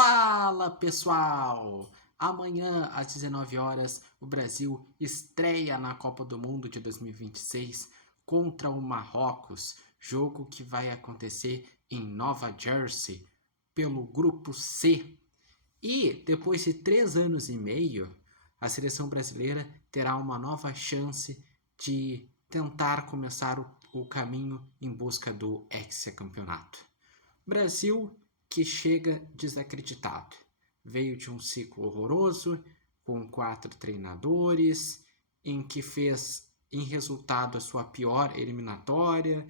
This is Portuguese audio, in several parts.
Fala pessoal! Amanhã às 19 horas o Brasil estreia na Copa do Mundo de 2026 contra o Marrocos, jogo que vai acontecer em Nova Jersey pelo grupo C. E depois de 3 anos e meio, a seleção brasileira terá uma nova chance de tentar começar o caminho em busca do hexacampeonato. Brasil que chega desacreditado. Veio de um ciclo horroroso, com 4 treinadores, em que fez em resultado a sua pior eliminatória,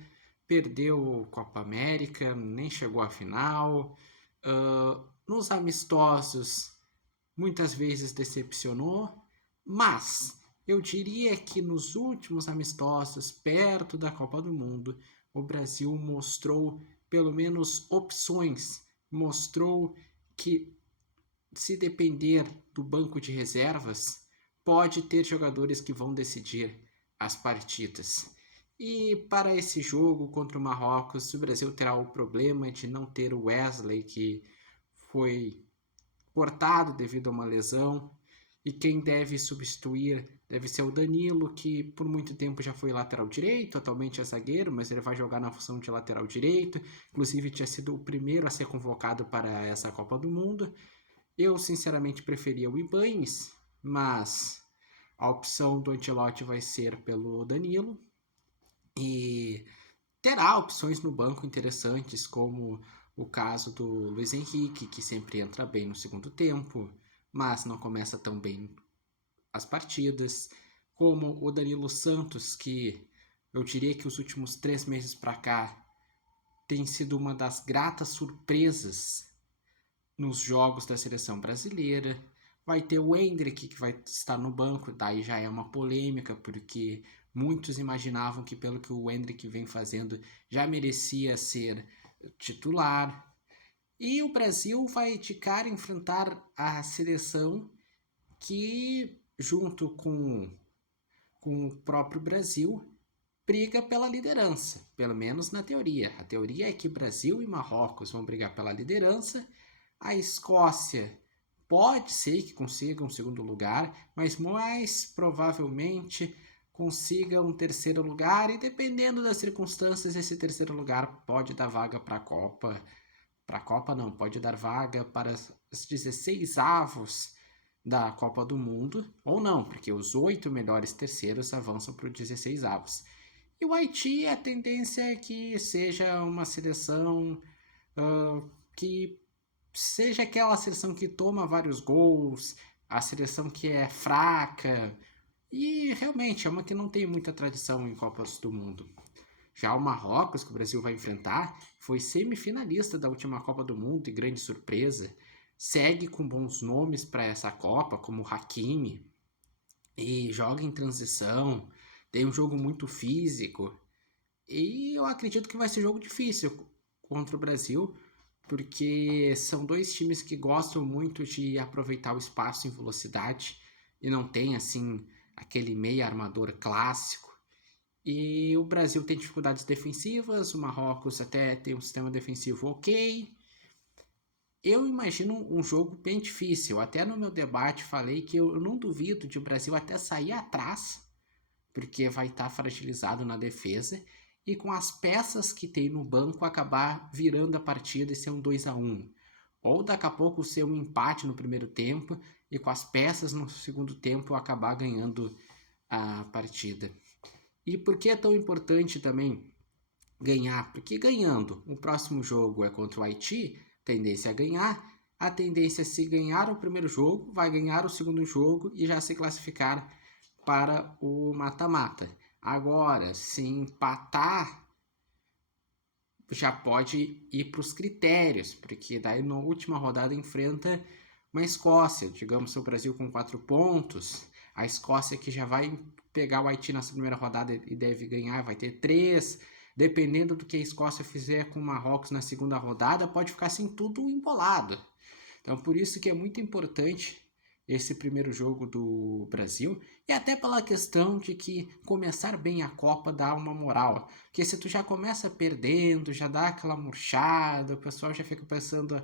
perdeu Copa América, nem chegou à final. Nos amistosos, muitas vezes decepcionou, mas eu diria que nos últimos amistosos, perto da Copa do Mundo, o Brasil mostrou pelo menos opções, mostrou que, se depender do banco de reservas, pode ter jogadores que vão decidir as partidas. E para esse jogo contra o Marrocos, o Brasil terá o problema de não ter o Wesley, que foi cortado devido a uma lesão, e quem deve substituir deve ser o Danilo, que por muito tempo já foi lateral direito, atualmente é zagueiro, mas ele vai jogar na função de lateral direito, inclusive tinha sido o primeiro a ser convocado para essa Copa do Mundo. Eu sinceramente preferia o Ibañez, mas a opção do Ancelotti vai ser pelo Danilo, e terá opções no banco interessantes, como o caso do Luiz Henrique, que sempre entra bem no segundo tempo, mas não começa tão bem as partidas, como o Danilo Santos, que eu diria que os últimos 3 meses para cá tem sido uma das gratas surpresas nos jogos da seleção brasileira. Vai ter o Endrick, que vai estar no banco, daí já é uma polêmica, porque muitos imaginavam que pelo que o Endrick vem fazendo já merecia ser titular. E o Brasil vai de cara enfrentar a seleção que, junto com o próprio Brasil, briga pela liderança, pelo menos na teoria. A teoria é que Brasil e Marrocos vão brigar pela liderança. A Escócia pode ser que consiga um segundo lugar, mas mais provavelmente consiga um terceiro lugar, e dependendo das circunstâncias, esse terceiro lugar pode dar vaga para a Copa. Para a Copa não, pode dar vaga para os 16 avos da Copa do Mundo, ou não, porque os 8 melhores terceiros avançam para os 16 avos. E o Haiti, a tendência é que seja uma seleção que seja aquela seleção que toma vários gols, a seleção que é fraca, e realmente é uma que não tem muita tradição em Copas do Mundo. Já o Marrocos, que o Brasil vai enfrentar, foi semifinalista da última Copa do Mundo e grande surpresa. Segue com bons nomes para essa Copa, como o Hakimi, e joga em transição, tem um jogo muito físico. E eu acredito que vai ser um jogo difícil contra o Brasil, porque são dois times que gostam muito de aproveitar o espaço em velocidade e não tem assim aquele meia armador clássico. E o Brasil tem dificuldades defensivas, o Marrocos até tem um sistema defensivo ok. Eu imagino um jogo bem difícil. Até no meu debate falei que eu não duvido de o Brasil até sair atrás, porque vai estar fragilizado na defesa, e com as peças que tem no banco acabar virando a partida e ser um 2-1. Ou daqui a pouco ser um empate no primeiro tempo e com as peças no segundo tempo acabar ganhando a partida. E por que é tão importante também ganhar? Porque ganhando, o próximo jogo é contra o Haiti, tendência a ganhar. A tendência é, se ganhar o primeiro jogo, vai ganhar o segundo jogo e já se classificar para o mata-mata. Agora, se empatar, já pode ir para os critérios, porque daí na última rodada enfrenta uma Escócia, digamos, o Brasil com 4 pontos, a Escócia que já vai pegar o Haiti nessa primeira rodada e deve ganhar, vai ter 3, dependendo do que a Escócia fizer com o Marrocos na segunda rodada, pode ficar assim tudo embolado. Então por isso que é muito importante esse primeiro jogo do Brasil, e até pela questão de que começar bem a Copa dá uma moral, porque se tu já começa perdendo, já dá aquela murchada, o pessoal já fica pensando,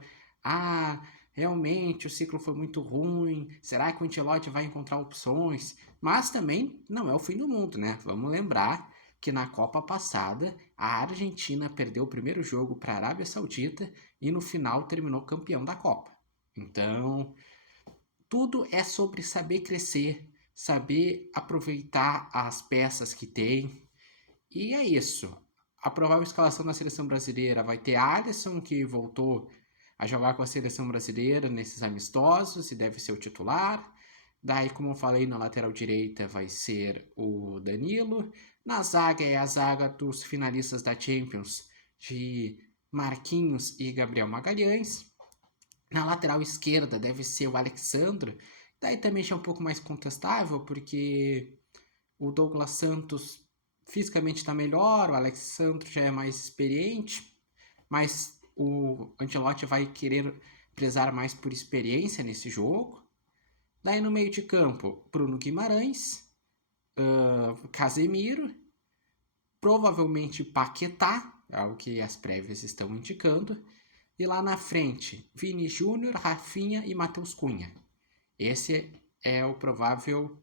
realmente o ciclo foi muito ruim, será que o Ancelotti vai encontrar opções? Mas também não é o fim do mundo, né? Vamos lembrar que na Copa passada a Argentina perdeu o primeiro jogo para a Arábia Saudita e no final terminou campeão da Copa. Então, tudo é sobre saber crescer, saber aproveitar as peças que tem. E é isso. A provável escalação da seleção brasileira vai ter Alisson, que voltou a jogar com a seleção brasileira nesses amistosos e deve ser o titular. Daí, como eu falei, na lateral direita vai ser o Danilo. Na zaga é a zaga dos finalistas da Champions, de Marquinhos e Gabriel Magalhães. Na lateral esquerda deve ser o Alexandre. Daí também já é um pouco mais contestável, porque o Douglas Santos fisicamente está melhor, o Alexandre já é mais experiente, mas o Ancelotti vai querer prezar mais por experiência nesse jogo. Daí no meio de campo, Bruno Guimarães, Casemiro, provavelmente Paquetá, é o que as prévias estão indicando. E lá na frente, Vini Júnior, Rafinha e Matheus Cunha. Esse é o provável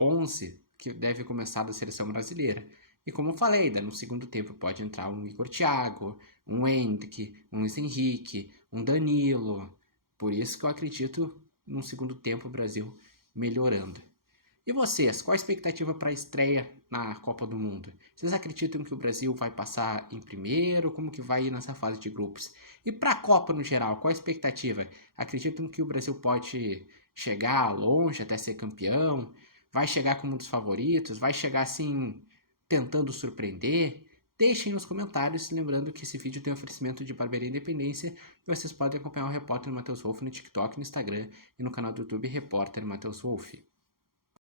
11 que deve começar da seleção brasileira. E como eu falei, no segundo tempo pode entrar um Igor Thiago, um Hendrick, um Luiz Henrique, um Danilo. Por isso que eu acredito no segundo tempo o Brasil melhorando. E vocês, qual a expectativa para a estreia na Copa do Mundo? Vocês acreditam que o Brasil vai passar em primeiro? Como que vai ir nessa fase de grupos? E para a Copa no geral, qual a expectativa? Acreditam que o Brasil pode chegar longe até ser campeão? Vai chegar como um dos favoritos? Vai chegar assim, tentando surpreender? Deixem nos comentários, lembrando que esse vídeo tem oferecimento de Barbearia Independência e vocês podem acompanhar o Repórter Matheus Wolff no TikTok, no Instagram e no canal do YouTube Repórter Matheus Wolff.